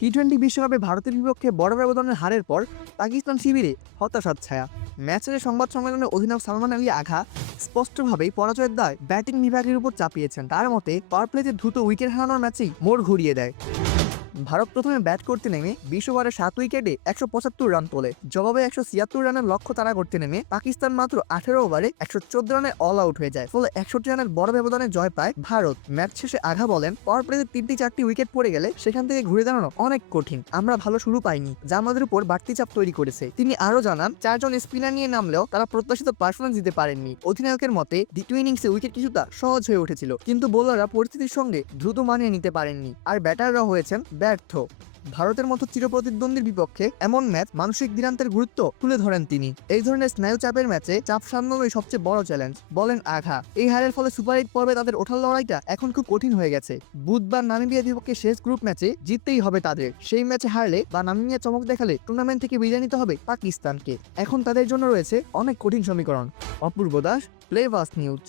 টি-20 বিশ্বকাপে ভারতের বিপক্ষে বড় ব্যবধানের হারের পর পাকিস্তান শিবিরে হতাশার ছায়া। ম্যাচের সংবাদ সম্মেলনে অধিনায়ক সালমান আলী আগা স্পষ্টভাবেই পরাজয়ের দায় ব্যাটিং বিভাগের উপর চাপিয়েছেন। তার মতে পাওয়ার প্লেতে দ্রুত উইকেট হারানোর ম্যাচেই মোড় ঘুরিয়ে দেয়। ভারত প্রথমে ব্যাট করতে নেমে 20 ওভারে 7 উইকেটে 175 রান তোলে। জবাবে 176 রানের লক্ষ্য তাড়া করতে নেমে পাকিস্তান মাত্র 18 ওভারে 114 রানে অল আউট হয়ে যায়। ফলে 61 রানের বড় ব্যবধানে জয় পায় ভারত। ম্যাচ শেষে আগা বলেন, পাওয়ার প্লেতে 3-4টি উইকেট পড়ে গেলে সেখান থেকে ঘুরে দাঁড়ানো অনেক কঠিন। আমরা ভালো শুরু পাইনি, যা আমাদের উপর বাড়তি চাপ তৈরি করেছে। তিনি আরো জানান, 4 জন স্পিনার নিয়ে নামলেও তারা প্রত্যাশিত পারফরমেন্স দিতে পারেননি। অধিনায়কের মতে দ্বিতীয় ইনিংসে উইকেট কিছুটা সহজ হয়ে উঠেছিল, কিন্তু বোলাররা পরিস্থিতির সঙ্গে দ্রুত মানিয়ে নিতে পারেননি, আর ব্যাটাররা হয়েছেন ব্যর্থ। ভারতের মতো চিরপ্রতিদ্বন্দ্বীর বিপক্ষে এমন ম্যাচ মানসিক দিনান্তের গুরুত্ব তুলে ধরেন তিনি। এই ধরনের স্নায়ু চাপের ম্যাচে চাপ সামলানোই সবচেয়ে বড় চ্যালেঞ্জ, বলেন আঘা। এই হারের ফলে সুপার 8 পর্বে তাদের ওঠার লড়াইটা এখন খুব কঠিন হয়ে গেছে। বুধবার নামিবিয়ার বিপক্ষে শেষ গ্রুপ ম্যাচে জিততেই হবে তাদের। সেই ম্যাচে হারলে বা নামিবিয়া চমক দেখালে টুর্নামেন্ট থেকে বিদায় নিতে হবে পাকিস্তানকে। এখন তাদের জন্য রয়েছে অনেক কঠিন সমীকরণ। অপূর্ব দাস, প্লে ফাস্ট নিউজ।